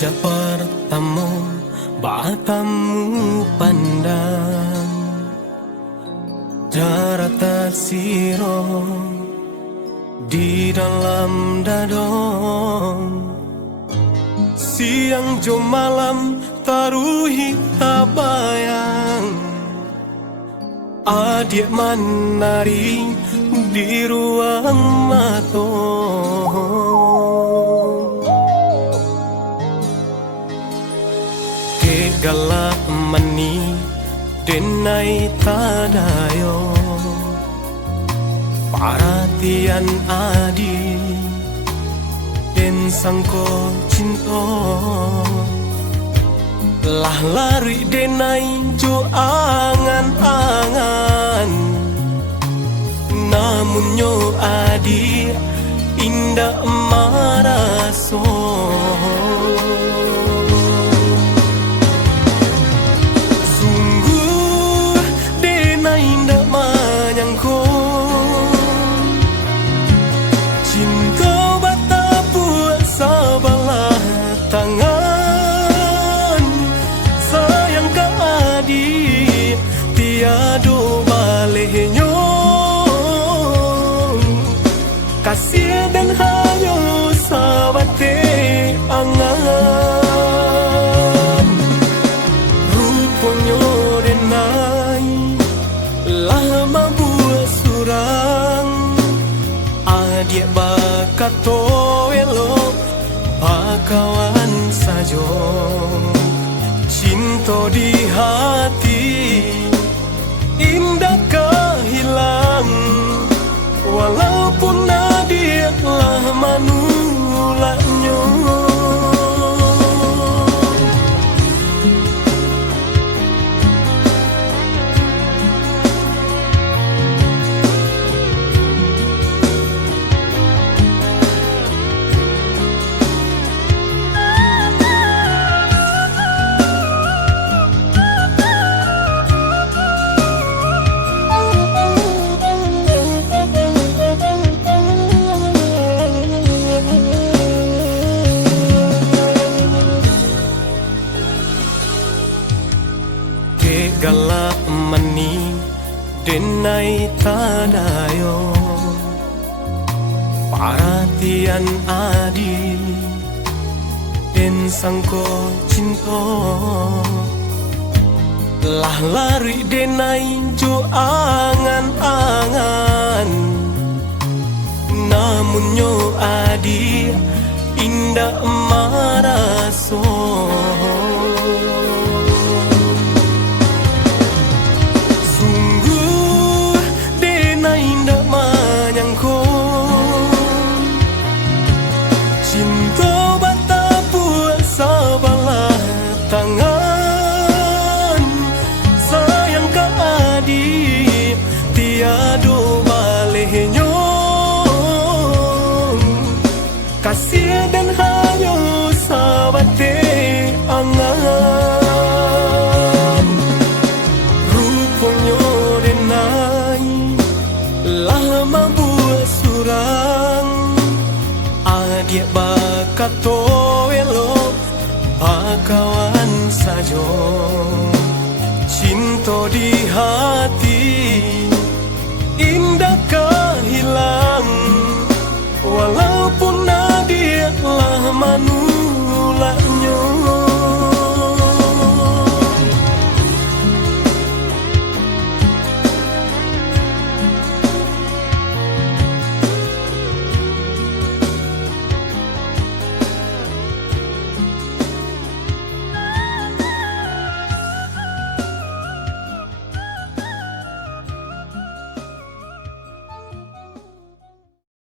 Sejak pertama batamu pandang, darah tersirong di dalam dadong. Siang jo malam taruhi tak bayang, adik menari di ruang matong. Galak mani denai tadayo, perhatian adi den sangko cinta. Lah lari denai jo angan-angan, namun nyo adi indah maraso. Tangan sayang ke adik tiado balehnya, kasih dan hayo sabate angan. Rupanya denai lama buat surang, adik bakat elok kawan sajo. Cinta di hati indah kehilang, walaupun nadia lah manulaknya. Galak mani denai tadayo, perhatian adi den sangko cinta. Lah lari denai jo angan-angan, namun nyo adi indah maraso. Tangan sayang ke adik tiado balehnya, kasih dan hayo sabate angan. Rupanya denai lama buat surang, adik bakat elok kawan sajo. Cinta di hati